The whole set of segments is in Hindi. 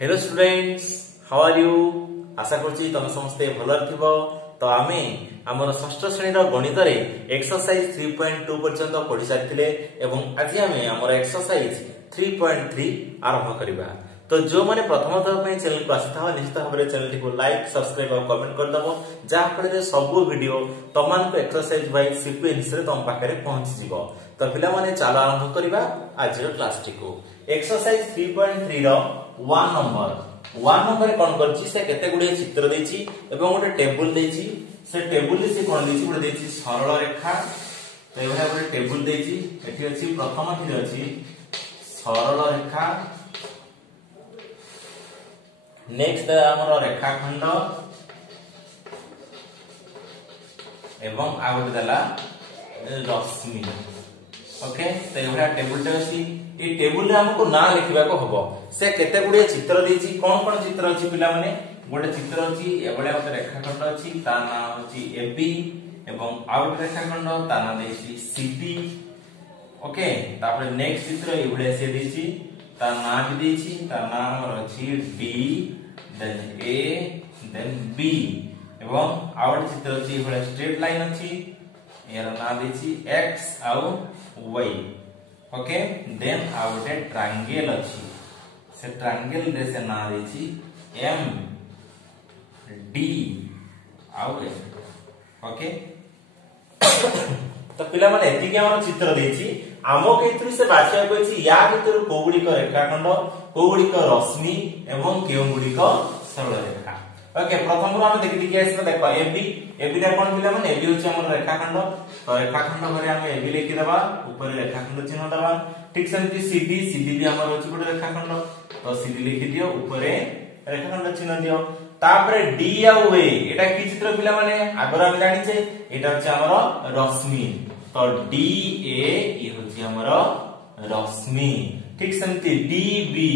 Hello students, how are you. आशा करछि तुम समस्ते भलर थिबो। तो आमे हमर षष्ठ श्रेणी रो गणित रे एक्सरसाइज 3.2 पर्यंत पढि सारिथिले एवं आज आमे हमर एक्सरसाइज 3.3 आरंभ करिबा। तो जो माने प्रथम थर पे चैनल को आस्था हो निश्चित भाबरे चैनल को लाइक सब्सक्राइब और कमेंट कर दबो, जा फले सब वीडियो तमान को एक्सरसाइज वाइज सीक्वेंस रे तुम पाखरे पहुंच जिवो। तो पिला माने चलो आरंभ करिबा आज रो क्लास टी को। एक्सरसाइज 3.3 रो 1 नंबर कोन करछि से केते गुडे चित्र देछि एवं गोटे टेबल देछि। से टेबल से कोन देछि गोटे देछि सरल रेखा। तो एबा गोटे टेबल देछि, एठी अछि प्रथम ठी अछि सरल रेखा, नेक्स्ट हमर रेखाखंड एवं आ गोटे देला रश्मि। ओके, तो एभला टेबल अछि। ए टेबल रे हमको ना लिखिबा को हबो। से केते गुडे चित्र देछि, कोन कोन चित्र अछि पिला माने। गोटे चित्र अछि एभला गोटे रेखाखंड अछि, ता ना अछि एबी एवं आ गोटे रेखाखंड ता ना देछि सीडी। ओके, तापर नेक्स्ट चित्र एभला से देछि, ता ना भी देछि, ता ना हमर अछि D then A then B एवं आ गोटे चित्र अछि एभला स्ट्रेट लाइन अछि, यार ना देछि एक्स आउ वाई। ओके, देन आ गोटे ट्रायंगल अछि, से ट्रायंगल दे से ना देछि एम डी आउ ए। ओके, तो पिला माने एति के हमर चित्र देछि, आमो केतु से बाछिया कइछि या भितर कोगुडी को रेखाखंड, कोगुडी को रश्मि एवं केउगुडी को सरल रेखा। ओके, प्रथम हम देखि देखि आइस देखो एबी। एबी रे कोन पिला माने एबी होछि हमर रेखाखंड। तो रेखाखंड भरे हम एबी लिखि दबा, ऊपर रेखाखंड चिन्ह दबा। ठीक सेमति सीडी, सीडी भी हमर होछि गोटे रेखाखंड। तो सीडी लिखि दियो, ऊपर रेखाखंड चिन्ह दियो। तापरे डी आउ ए, एटा की चित्र पिला माने आगर हम जानि छे एटा होछि हमर रश्मि। तो डी ए ई होछि हमर रश्मि। ठीक सेमति डी बी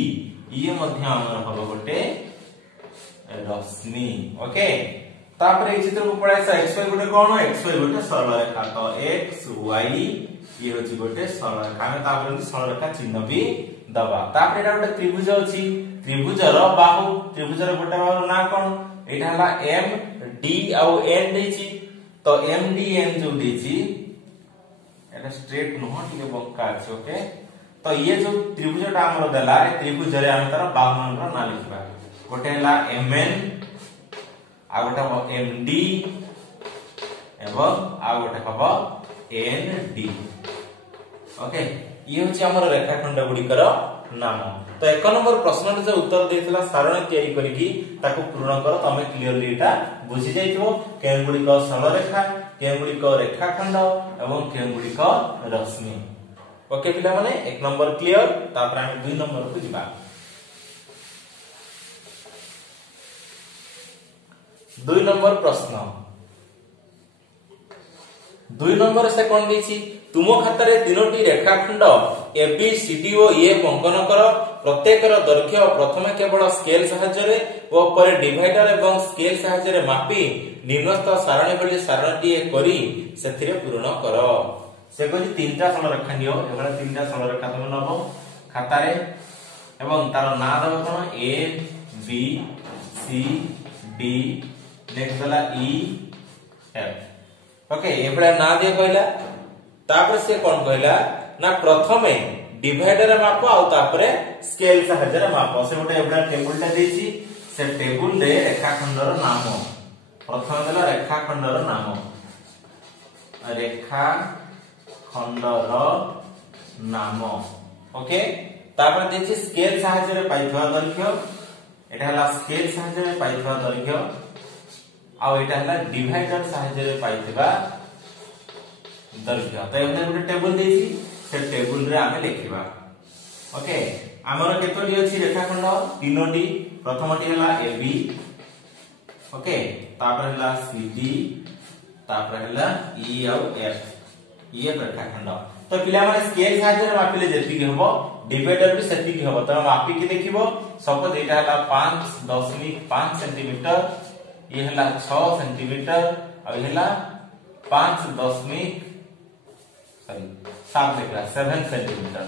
ये मध्य हमर हबो गोटे रश्मि। ओके, तापर ए चित्र को पढाय सा एक्स वाई गोटे कोन, एक्स वाई गोटे सरल रेखा। तो एक्स वाई ये होछि गोटे सरल रेखा। हम तापर सरल रेखा चिन्ह भी दबा। तापर एटा गोटे त्रिभुज अछि, त्रिभुजर बाहु, त्रिभुजर गोटे बाहु ना कोन, एटा हला एम डी आउ एन देछि। तो एम डी एन जो देछि एटा स्ट्रेट नो ठीक बंका अछि। ओके, तो ये जो त्रिभुजटा हमर देला, ए त्रिभुज रे हम तार बाहु मान ना लिखबा। गोटे हला एमएन आ गोटे हो एमडी एवं आ गोटे हबो एनडी। ओके, ये होछि हमर रेखाखंड गुडीकर नाम। तो 1 नंबर प्रश्न जो उत्तर देथिला सारणी तयारी करिकि ताको पूर्ण कर। तमे क्लियरली एटा बुझि जाइथिबो केन गुडी को सरल रेखा, केन गुडी को रेखाखंड एवं केन गुडी को रश्मि। ओके पिला माने 1 नंबर क्लियर। तापर हम 2 नंबर को जिबा। 2 नंबर प्रश्न। 2 नंबर से कोन देछि, तुमो खातारे तीनोटी रेखाखंड एबी सीडी ओ ए अंकन कर। प्रत्येकर दैर्घ्य प्रथमे केवल स्केल सहाय्य रे ओ परे डिवाइडर एवं स्केल सहाय्य रे मापी निम्नस्थ सारणी भली सारणीटी करी सेथिरे पूर्ण कर। से कहछि तीनटा सरल रेखा नियो, एबा तीनटा सरल रेखा तुम नबो खातारे एवं तार ना दबो कोन A B C D, next वाला ई एफ। ओके, एबा ना दे कहला। तापर से कोन कहला ना प्रथमे डिवाइडर माप आ तापर स्केल सहाय्य रे माप। से गोटे एबा टेबल टा देछि, से टेबल रे रेखाखंडर नाम प्रथम देला रेखाखंडर नाम, रेखाखंडर नाम। ओके, तापर देछि स्केल सहाय्य रे पाइथवा दैर्घ्य, एटा हला स्केल सहाय्य रे पाइथवा दैर्घ्य आ एटा हला डिवाइडर सहाय्य रे पाइथवा दैर्घ्य। तो एबे गोटे टेबल देछि, से टेबल रे आमे लिखिबा। ओके, हमर केतोटी अछि रेखाखंड, तीनोटी। प्रथमटी हला एबी, ओके, तापर हला सीडी, तापर हला ई आउ एफ, ये रेखाखंड। तो पिला माने स्केल सहाय्य रे मापिले जेति हबो, डिवाइडर भी सेति हबो। तो मापी के देखिबो, सपोज एटा हला 5.5 सेंटीमीटर, ये हला 6 सेंटीमीटर और ये हला 7 सेंटीमीटर।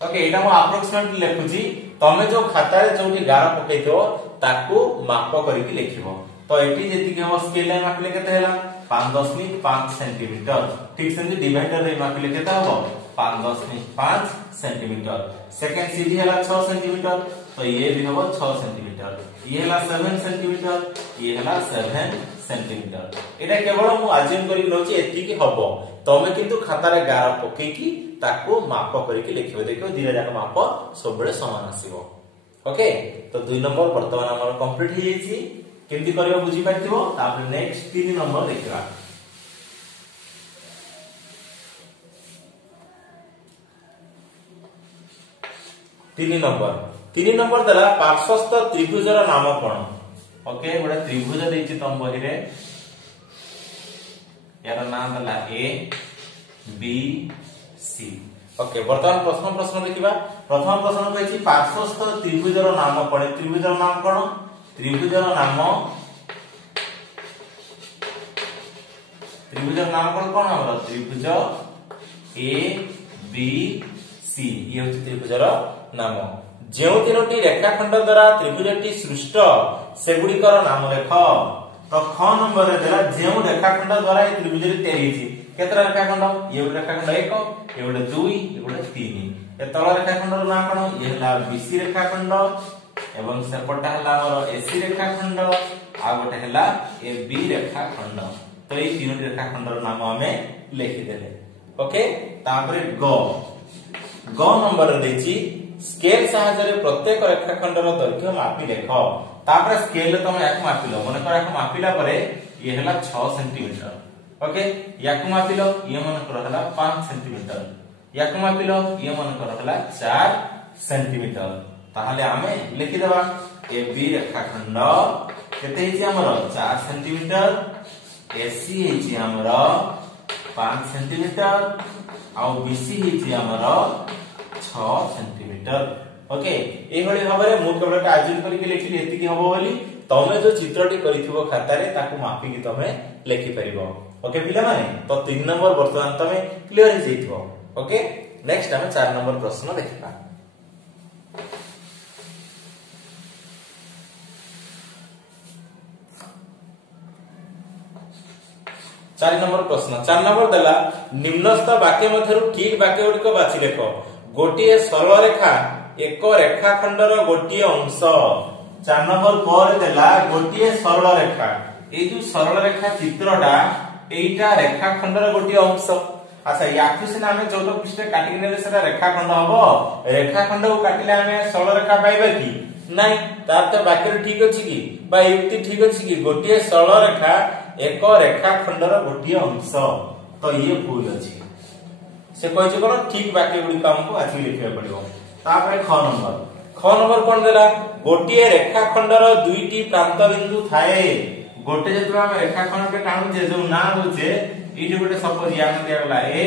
ओके एटा मो अप्रोक्सीमेटली लिखुची तमे जो खाता रे जोठी गार पकैतो ताकू माप करिकि लिखिबो तो एटी जेति के हम स्केल रे मापिले केते हैला 5.5 सेंटीमीटर ठीक सेंति डिवाइडर रे मापिले केते हबो 5.5 सेंटीमीटर सेकंड सीधी हैला 6 सेंटीमीटर तो ये भी हबो 6 सेंटीमीटर ये हैला 7 सेंटीमीटर ये हैला 7 सेंटीमीटर एटा केवल मु अज्यूम करि नोची एति कि हबो तमे किंतु खाता रे गार पकैकि ताकू माप करिकि लिखिबो देखो दिना जाक माप सब बेले समान आसीबो ओके तो 2 नंबर वर्तमान हमर कंप्लीट हो जाईची केमती करियो बुझी पाथिबो तापर नेक्स्ट 3 नंबर देखिबा 3 नंबर दला पार्श्वस्थ त्रिभुजर नाम कोन ओके गोटे त्रिभुज देछि तम बहि रे यार नाम दला ए बी सी ओके वर्तमान प्रश्न देखिबा प्रथम प्रश्न कहछि पार्श्वस्थ त्रिभुजर नाम कोन त्रिभुजर नाम कोन त्रिभुजर नाम कोन हमर त्रिभुज ए बी सी ये होछि त्रिभुजर नाम जेउ तीनोटी रेखाखंड द्वारा त्रिभुजटी सृष्ट सेगुडीकर नाम लेख तो ख नंबर रे देला जेउ रेखाखंड द्वारा ए त्रिभुजटी तैयारी छि केतरा रेखाखंड ये रेखाखंड 1 ये 2 ये 3 ए तळ रेखाखंडर नाम कोन ये हला बीसी रेखाखंड एवं सेपटा हला हमर एसी रेखाखंड आ गोटे हला ए बी रेखाखंड तो ए तीनोटी रेखाखंडर नाम हमें लिखि देले ओके तापरे ग नंबर रे देछि स्केल सहायता रे प्रत्येक रेखाखंडर दैर्घ्य मापी लेख तापर स्केल रे तुम याक मापिलो माने कर याक मापिला परे ये हला 6 सेंटीमीटर ओके याक मापिलो ये मन कर हला 5 सेंटीमीटर याक मापिलो ये मन कर हला 4 सेंटीमीटर ताहले हमें लिखि देबा ए बी रेखाखंड केते हिची हमर 4 सेंटीमीटर एसी हिची हमर 5 सेंटीमीटर आ बीसी हिची हमर 6 सेंटीमीटर ओके ए भली भाबरे मु केवल अज्यूम करके लिखली एति की हबो बोली तमे जो चित्रटी करिथिबो खाता रे ताकू मापी की तमे लिखि परिबो ओके पिला माने तो 3 नंबर वर्तमान तमे क्लियर हो जइथिबो ओके नेक्स्ट हम 4 नंबर प्रश्न देखिबा 4 नंबर प्रश्न 4 नंबर देला निम्नस्थ वाक्य मध्यरु ठीक वाक्य गुडी बाछि लेखो गोटिए सरल रेखा एक रेखाखंडर गोटिए अंश 4 नंबर पर देला गोटिए सरल रेखा ए जो सरल रेखा चित्रटा एटा रेखाखंडर गोटिए अंश अच्छा याकु सिना हमें 14 पृष्ठ काटि नेले सेटा रेखाखंड हबो रेखाखंड को काटिले हमें सरल रेखा पाइबा की नाही तार तो वाक्य ठीक अछि की बा युक्ति ठीक अछि की गोटिए सरल रेखा एक रेखाखंडर गोटिए अंश तो ये भूल अछि से कहै छै कोन ठीक वाक्य गुडी हमको आछि लिखबे पड़िबो तापर ख नंबर कोन देला गोटिए रेखाखंडर दुईटी प्रांत बिंदु थाए गोटे जेतु हम रेखाखंड के टाणु जे जो ना होचे इटी गोटे सपोज या न दिया गला ए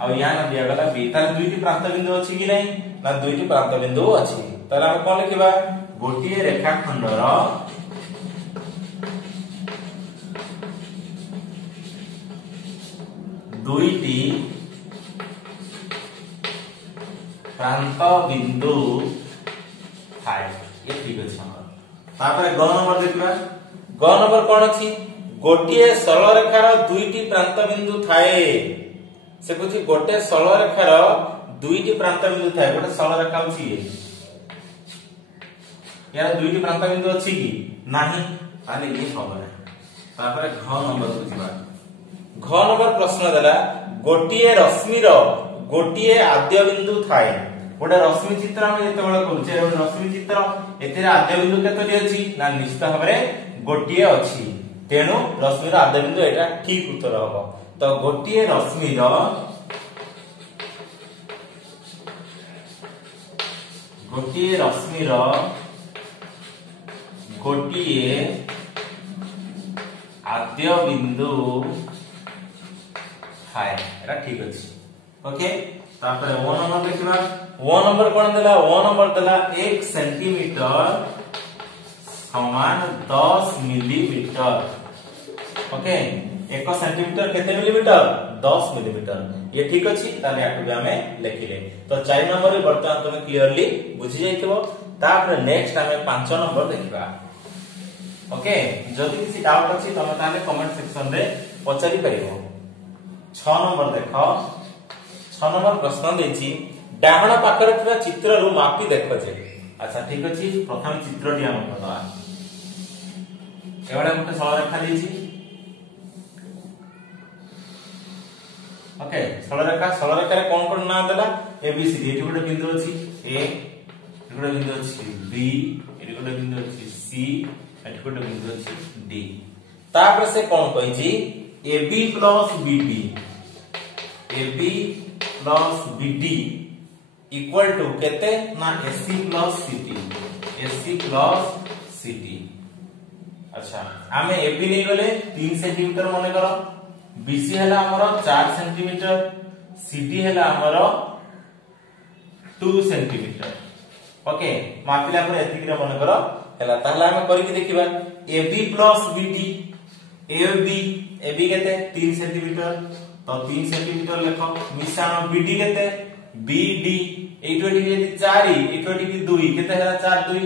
आ या न दिया गला बी तार दुईटी प्रांत बिंदु अछि कि नै ना दुईटी प्रांत बिंदु अछि तार हम कोन लिखिबा गोटिए रेखाखंडर दुईटी प्रांत बिंदु थाए ये ठीक अछि हमर तापर ग नंबर देखबा ग नंबर कोन अछि गोटिए सरल रेखार दुईटी प्रांत बिंदु थाए से कुछ गोटे सरल रेखार दुईटी प्रांत बिंदु थाए गोटे सरल रेखा अछि यार दुईटी प्रांत बिंदु अछि कि नाही आले ये खबर है तापर घ नंबर बुझबा घ नंबर प्रश्न देला गोटिए रश्मिर गोटिए आद्य बिंदु थाए गोटे रश्मि चित्र हम जते बळ करूचे गोटे रश्मि चित्र एतेरे आद्य बिंदु केतोटी अछि ना निश्चित भाबरे गोटिए अछि तेनु रश्मिर आद्य बिंदु एटा ठीक उत्तर हबो तो गोटिए रश्मिर गोटिए आद्य बिंदु थाए एटा ठीक अछि ओके तापर 1 नंबर देखिबा 1 नंबर कोन देला 1 नंबर देला 1 सेंटीमीटर समान 10 मिलीमीटर ओके 1 सेंटीमीटर केते मिलीमीटर 10 मिलीमीटर ये ठीक अछि ताले याकु भी हमें लिखिले तो 4 नंबर रे वर्तमान तुम क्लियरली बुझी जाइथिबो तापर नेक्स्ट हमें 5 नंबर देखिबा ओके जदि किसी डाउट अछि तमे ताले कमेंट सेक्शन रे पचारि परिबो 6 नंबर देखो 6 नंबर प्रश्न देछि डाहण पाकर थिबा चित्र रु मापी देखो जे अच्छा ठीक अछि प्रथम चित्रटी हम करबा एवडा गुटे सरल रेखा देछि ओके सरल रेखा रे कोन ना देला एबीसी एठी गुटे बिंदु अछि ए एठी गुटे बिंदु अछि बी एठी गुटे बिंदु अछि सी एठी गुटे बिंदु अछि डी तापर से कोन कहि छी AB + BD इक्वल टू केते ना AC + CT अच्छा आमे AB नै गले 3 सेंटीमीटर माने करो BC हला हमरो 4 सेंटीमीटर CD हला हमरो 2 सेंटीमीटर ओके मापिला पर एतिक रे माने करो हला ताहला हम करि के देखिबा AB + BD AB केते 3 सेंटीमीटर तो 3 सेंटीमीटर लेखो मिश्रण BD केते BD 4 2 केते हला 4 2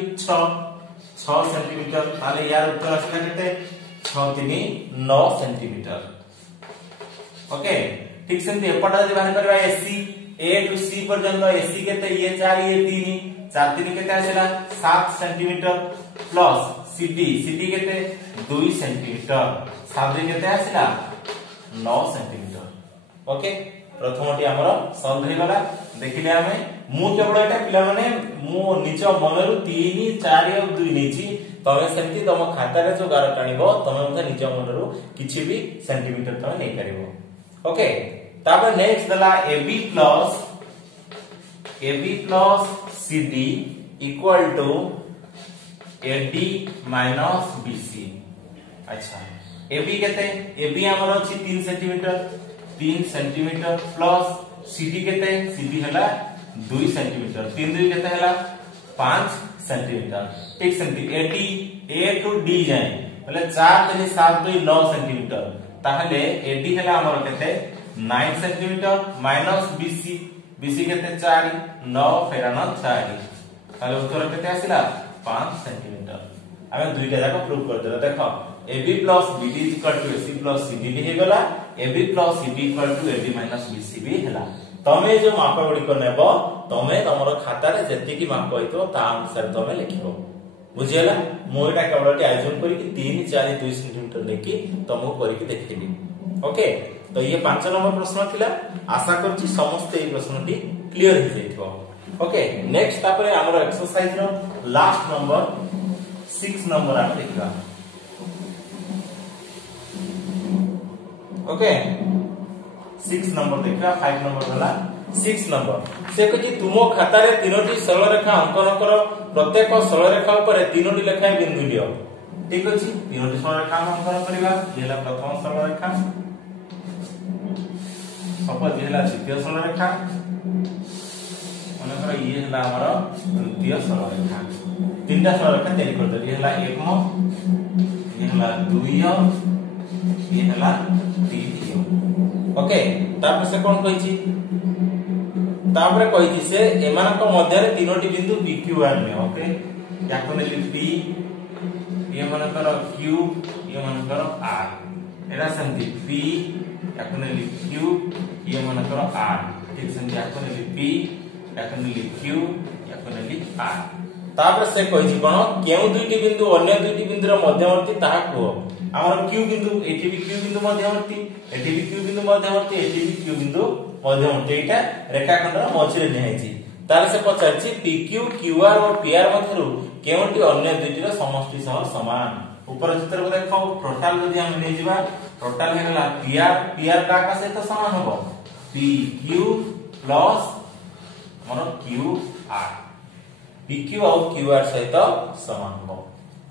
6 सेंटीमीटर ताले यार उत्तर आसला केते 6 3 9 सेंटीमीटर ओके ठीक सेंती एपटा जे बाहर करबा AC A टू C पर्यंत AC केते ये 4 ये 3 केते आसला 7 सेंटीमीटर प्लस CD केते 2 सेंटीमीटर 7 केते आसला 9 सेंटीमीटर ओके प्रथमटी हमर सॉल्व हे गला देखिले हमें मु केवल एटा पिला माने मु निज मनरु 3 4 और 2 निची तमे सेंती तम खाता रे जो गार टाणीबो तमे मते निज मनरु किछि भी सेंटीमीटर तमे नै करिवो ओके तापर नेक्स्ट दला AB plus CD equal to AD minus BC अच्छा AB केते AB हमर अछि 3 सेंटीमीटर प्लस CD केते CD हला 2 सेंटीमीटर 3 2 केते हला 5 सेंटीमीटर ठीक centi AD A to D जाय बोले 4 3 7 2 9 सेंटीमीटर ताहले AD हला हमर केते 9 सेंटीमीटर माइनस BC केते 4 9 फेराना 4 ताले उत्तर केते आसिला 5 सेंटीमीटर हमें दुईटा जाको प्रूव कर देला देखो AB plus BD is equal to AC plus CD भी हेगला AB plus CD equal to AD minus BC भी हेला तमे जो माप गुडी को नेबो तमे तमरो खाता रे जति की माप होइतो ता अनुसार तमे लिखिबो बुझियला मोइटा केवलटी आयोजन करी कि 3 4 2 सेंटीमीटर लेकी तमो करी कि देखिबी ओके तो ये 5 नंबर प्रश्न थिला आशा करछि समस्त ए प्रश्नटी क्लियर हो जाइतो ओके नेक्स्ट तापरे हमरो एक्सरसाइज रो लास्ट नंबर 6 नंबर आ देखिबा ओके 6 नंबर देखा 5 नंबर वाला 6 नंबर से कहि तुमो खाता रे तीनोटी सरल रेखा अंकन करो प्रत्येक सरल रेखा ऊपर तीनोटी लेखाए बिंदु लियो ठीक अछि तीनोटी सरल रेखा अंकन करबा जेला प्रथम सरल रेखा सपोज जेला द्वितीय सरल रेखा माने कर ये हला हमर तृतीय सरल रेखा तीनटा सरल रेखा तैयारी कर दे ये हला एकम ये हला दुय ये हला तृतीय ओके तापर से कोन कहिछि तापर कहिछि से एमानक मध्य रे तीनोटी बिंदु PQ आर में ओके याको ने P ये मानकर Q ये मानकर R एरा संति P याको ने Q ये मानकर R ठीक संति याको ने P याको ने Q याको ने R तापर से कहिछि कोन केउ दुईटी बिंदु अन्य दुईटी बिंदुर मध्यवर्ती ताहा को हमर Q बिंदु एठी भी Q बिंदु मध्यवर्ती एठी भी Q बिंदु मध्यवर्ती एठी भी Q बिंदु मध्यवर्ती एटा रेखाखंडर मझिरे नेहाइछि ताले से पचारछि PQ QR और PR मध्यरु केउंटी अन्य दुईटी रो समष्टि सह समान ऊपर चित्र को देखो टोटल यदि हम नै जिबा टोटल हेला PR का सहित समान होबो PQ प्लस मन QR PQ और QR सहित समान होबो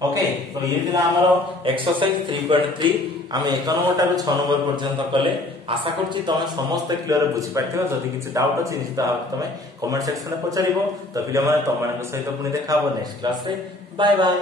ओके तो ये दिला हमरो एक्सरसाइज 3.3 आमे 1 नंबर टा 6 नंबर पर्यंत कले आशा करछि तमे समस्त क्लियर बुझि पाथियो जदि किछि डाउट अछि निश्चित तमे कमेंट सेक्शन में पचारिबो तो पिले माने तमମାନଙ୍କ सहित पुनी देखाबो नेक्स्ट क्लास रे बाय बाय।